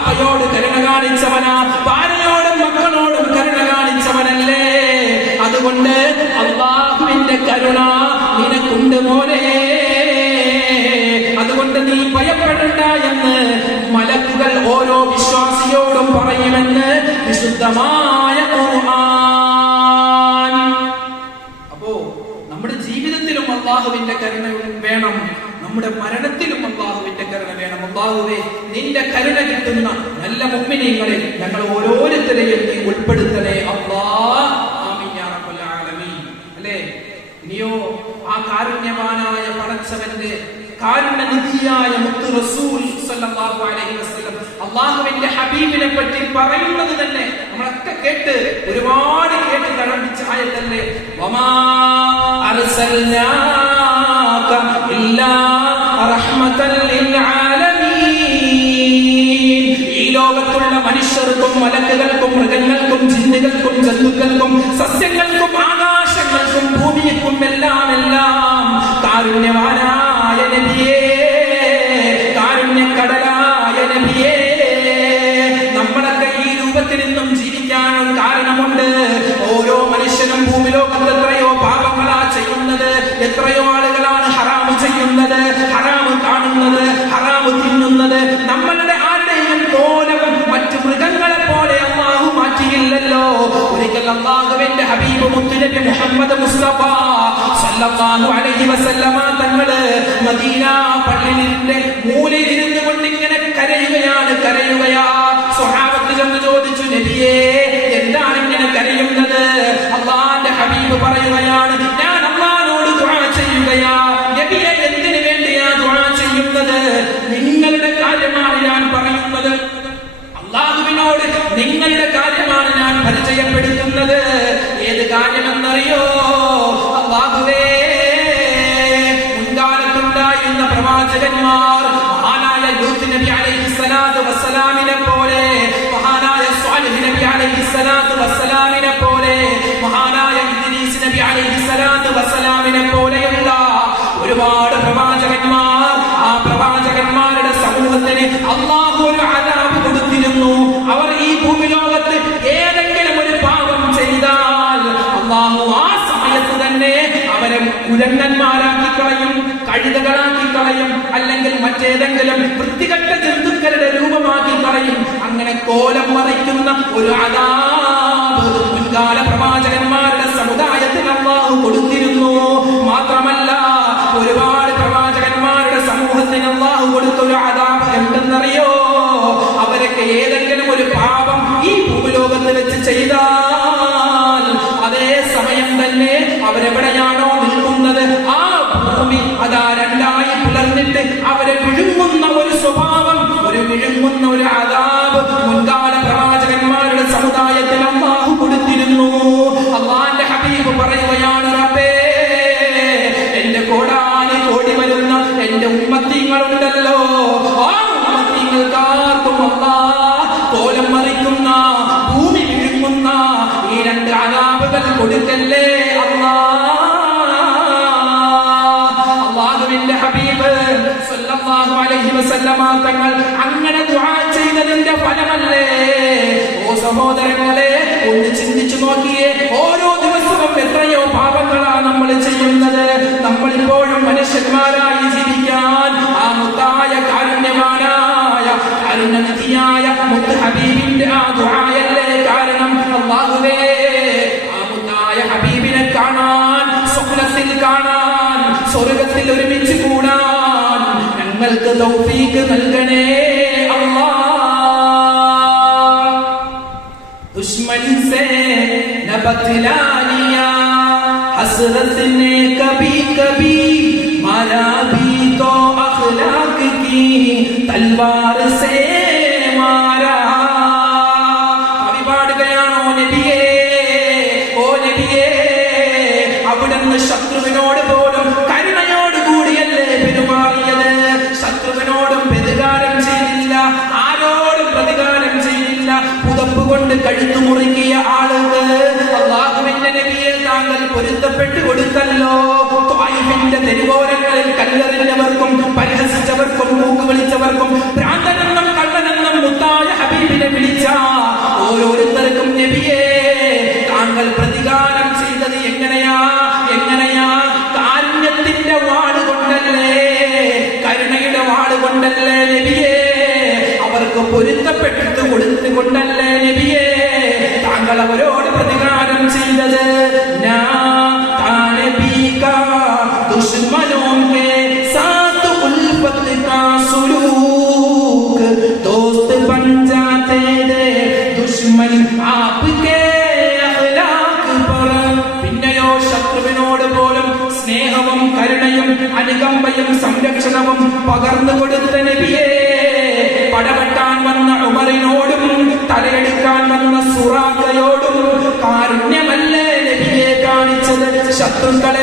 വാപ്പയോട് കരുണ കാണിച്ചവനാ ഭാര്യയോടും മക്കളോടും കരുണ കാണിച്ചവനല്ലേ? അതുകൊണ്ട് അള്ളാഹുവിന്റെ കരുണ നിനക്കുണ്ട് മോനെ. അതുകൊണ്ട് നീ ഭയപ്പെടണ്ട എന്ന് മലക്കുകൾ ഓരോ വിശ്വാസിയോടും പറയുമെന്ന് വിശുദ്ധമായ അപ്പോ നമ്മുടെ ജീവിതത്തിലും അള്ളാഹുവിന്റെ കരുണ വേണം. നമ്മുടെ മരണത്തിലും അള്ളാഹുവിന്റെ കരുണ വേണം. അള്ളാഹുവേ നിന്റെ കരുണ കിട്ടുന്ന നല്ല മുമ്മിനിങ്ങളിൽ ഞങ്ങൾ ഓരോരുത്തരെയും നീ ഉൾപ്പെടുത്തണേ. അള്ളാ അല്ലേ? ഇനിയോ ആ കാരുണ്യവാനായ പടച്ചവന്റെ കാരുണ്യനിധിയായ മുത്തു റസൂൽ സല്ലല്ലാഹു അലൈഹി വസല്ലം അള്ളാഹുവിന്റെ ഹബീബിനെ പറ്റി പറയുന്നത് തന്നെ നമ്മളൊക്കെ കേട്ട് ഒരുപാട് കേട്ട് കടപ്പിച്ച ആയത്തല്ലേ? വമാ അർസൽനാക ഇല്ലാ റഹ്മതൻ ലിൽ ആലമീൻ ഈ ലോകത്തുള്ള മനുഷ്യർക്കും മലക്കുകൾക്കും മൃഗങ്ങൾക്കും ജിന്നുകൾക്കും ജന്തുക്കൾക്കും സസ്യങ്ങൾക്കും ആകാശങ്ങൾക്കും ഭൂമിക്കും എല്ലാം എല്ലാം കാരുണ്യവാനായ നബിയേ. സല്ലല്ലാഹു അലൈഹി വസല്ലമ തങ്ങൾ മദീന പള്ളിയിലെ മൂലയിൽ ഇരുന്നു കൊണ്ട് ഇങ്ങനെ കരയുകയാണ് കരയുകയാ. സ്വഹാബത്ത് ചെന്ന് ചോദിച്ചു നബിയേ എന്താണ് ഇങ്ങനെ കരയുന്നത്? അള്ളാന്റെ ഹബീബ് പറയുകയാണ് ഞാൻ അള്ളാനോട് ദുആ ചെയ്യുകയാ. നബിയെ എന്തിനു വേണ്ടിയാ ദുആ ചെയ്യുന്നത്? നിങ്ങളുടെ കാര്യമാണ് ഞാൻ പറയുന്നത്. അള്ളാഹുവിനോട് നിങ്ങളുടെ കാര്യമാണ് ഞാൻ പരിചയപ്പെടുത്തുന്നത്. ഏത് കാര്യമെന്നറിയോ? അലൈഹി സ്വലാത്തു വസ്സലാമിനെ പോലെ മഹാനായ നബി പോലെയുള്ള ഒരുപാട് ആ ഒരു അവർ ഈ ഭൂമി ഏതെങ്കിലും ഒരു ചെയ്താൽ ആ അവരെ കളയും കഴുതകളാക്കി കളയും അല്ലെങ്കിൽ മറ്റേതെങ്കിലും വൃത്തികെട്ട ജന്തുക്കളുടെ രൂപമാക്കി കളയും അങ്ങനെ കോലം മറിക്കുന്ന ഒരു അതാബ്. മുൻകാല പ്രവാചകന്മാരുടെ സമുദായത്തിൽ അള്ളാഹു കൊടുത്തിരുന്നു. മാത്രമല്ല ഒരുപാട് പ്രവാചകന്മാരുടെ സമൂഹത്തിന് അള്ളാഹു കൊടുത്തൊരു അതാപ് എന്തെന്നറിയോ? അവരൊക്കെ ഏതെങ്കിലും ഒരു പാപം ഈ ഭൂമിലോകത്ത് വെച്ച് ചെയ്താൽ അതേ സമയം തന്നെ അവരെവിടെയാണോ നിൽക്കുന്നത്? ആ ഭൂമി അതാ രണ്ടായി പിളർന്നിട്ട് അവരെ വിഴുങ്ങുന്ന ഒരു സ്വഭാവം ഒരു വിഴുങ്ങുന്ന ഒരു തങ്ങൾ അങ്ങനെ ചെയ്തതിന്റെ ഫലമല്ലേ? ഓ സഹോദരങ്ങളെ ഒന്ന് ചിന്തിച്ചു നോക്കിയേ. ഓരോ ദിവസവും എത്രയോ പാപങ്ങളാണ് നമ്മൾ ചെയ്യുന്നത്. നമ്മൾ ഇപ്പോഴും മനുഷ്യന്മാരായി ജീവിക്കാൻ ആ മുത്തായ കാരുണ്യവാനായ കാരുണ്യനിധിയായ മുത്ത് ഹബീബിന്റെ ആ ദുആയല്ലേ കാരണം? അള്ളാഹുവേ ആ മുത്തായ ഹബീബിനെ കാണാൻ സ്വപ്നത്തിൽ കാണാൻ സ്വർഗത്തിൽ ഒരുമിച്ച് കൂടാൻ ഞങ്ങൾക്ക് തൗഫീക്ക് നൽകണേ. ശത്രുവിനോട് പോ ഉണ്ടല്ലോ. ത്വായിഫിന്റെ തെരുവോരങ്ങളിൽ കല്ലെറിഞ്ഞവർക്കും പരിഹസിച്ചവർക്കും മൂക്ക് വിളിച്ചവർക്കും ഭ്രാന്തനെന്നും കള്ളനെന്നും മുത്തായ ഹബീബിനെ വിളിച്ച ഓരോരുത്തർക്കും നബിയേ താങ്കൾ പ്രതികാരം ചെയ്തത് എങ്ങനെയാ? എങ്ങനെയാ? കാരുണ്യത്തിന്റെ വാട് കൊണ്ടല്ലേ? കരുണയുടെ വാട് കൊണ്ടല്ലേ നബിയേ? അവർക്ക് പൊരുത്തപ്പെട്ടിട്ട് കൊടുത്തുകൊണ്ടല്ലേ ദുഷ്മൻ പിന്നെയോ ശത്രുവിനോട് പോലും സ്നേഹവും കരുണയും അനുകമ്പയും സംരക്ഷണവും പകർന്നു കൊടുത്ത നബിയെ. പടവെട്ടാൻ വന്ന ഉമറിനോടും തലയെടുക്കാൻ വന്ന സുറാക്കയോടും കാരുണ്യമല്ലേ നബിയെ കാണിച്ചത്? ശത്രുക്കളെ